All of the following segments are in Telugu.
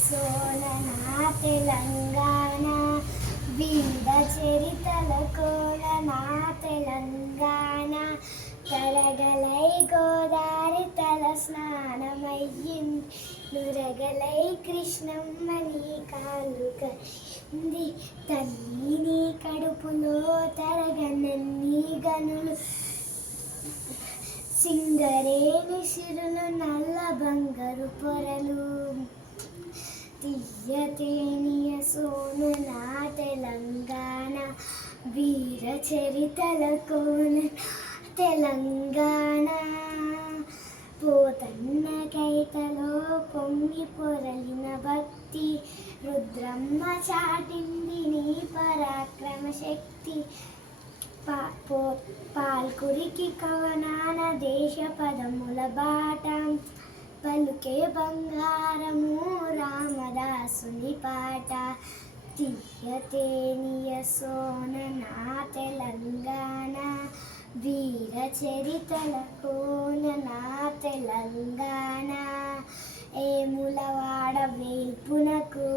సోన నా తెలంగాణ వీర చరితల కోన నా తెలంగాణ తరగలై గోదారి తల స్నానమయ్యింది నురగలై కృష్ణమ్మని కాళ్ళు కంది తల్లి నీ కడుపులో తరగనన్ని గనులు సింగరేణి సిరులు నల్ల బంగారు పొరలు తీయతేనియ సోను నా తెలంగాణ వీర చరితల కోన తెలంగాణ పోతన్న కైతలో పొంగి పొరలిన భక్తి రుద్రమ్మ చాటింది నీ పరాక్రమ శక్తి పాల్కురికి కవనాన దేశ పదముల బాట పలుకే బంగారము రామదాసుని పాట తీయతేనియ సోన నా తెలంగాణ వీర చరితల కోన నా తెలంగాణ ఏములవాడ వేల్పునకు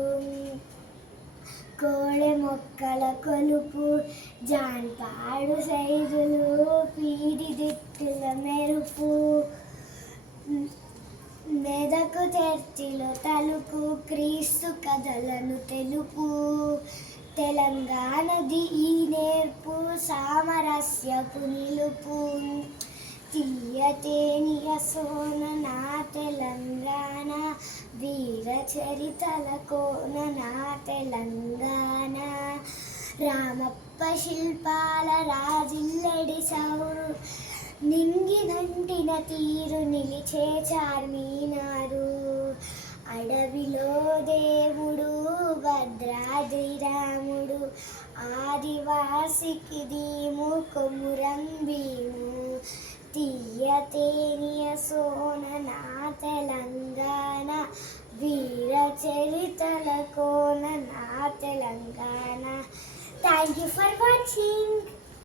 కోడె మొక్కల కొలుపు జాన్పాడు సైజులు పీడి దిట్టుల మెరుపు మెదకు చర్చిలో తలుపు క్రీస్తు కథలను తెలుపు తెలంగాణది ఈ నేర్పు సామరస్యపు నిలుపు తీయతేనియ సోన నా తెలంగాణ వీర చరితల కోన నా తెలంగాణ రామప్ప శిల్పాల రాజిల్లడి సౌరు నింగిదంటిన తీరు నిలిచే చార్మినారు అడవిలో దేవుడు భద్రాద్రి రాముడు ఆదివాసికి దీము కొమురం భీము తీయతేనియ సోన నా తెలంగాణ వీర చరితల కోన నా Telangana. Thank you for watching.